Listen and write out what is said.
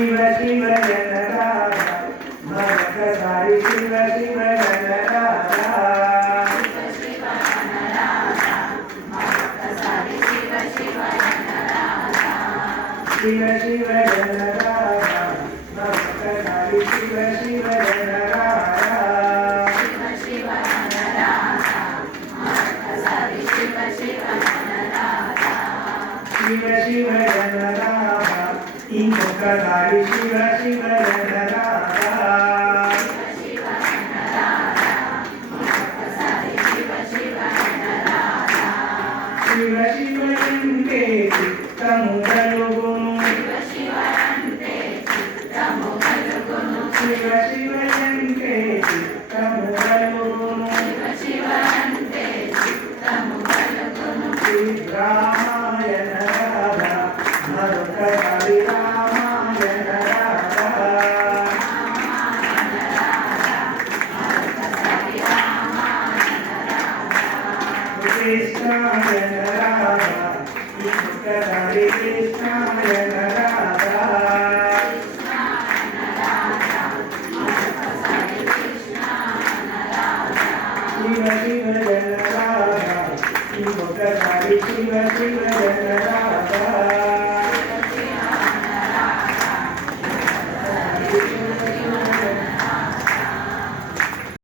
Shiv Shiv Jan Radha मरकतारी Shiv Shiv Jan Radha Shiv Shiv Jan Radha मरकतारी Shiv Shiv Jan Radha Shiv Shiv Jan Radha इंद्रधारी Shiv Shiv Jan Radha Shiv Shiv जंके चित्तमु गलुगुनु Shiv Shiv जंके चित्तमु गलुगुनु Ramayan Radha मरुकतारी Ramayan Radha कृष्णायण Radha मरुकतारी कृष्णायण Radha Shiv Shiv Jan Radha मरुकतारी Shiv Shiv Jan Radha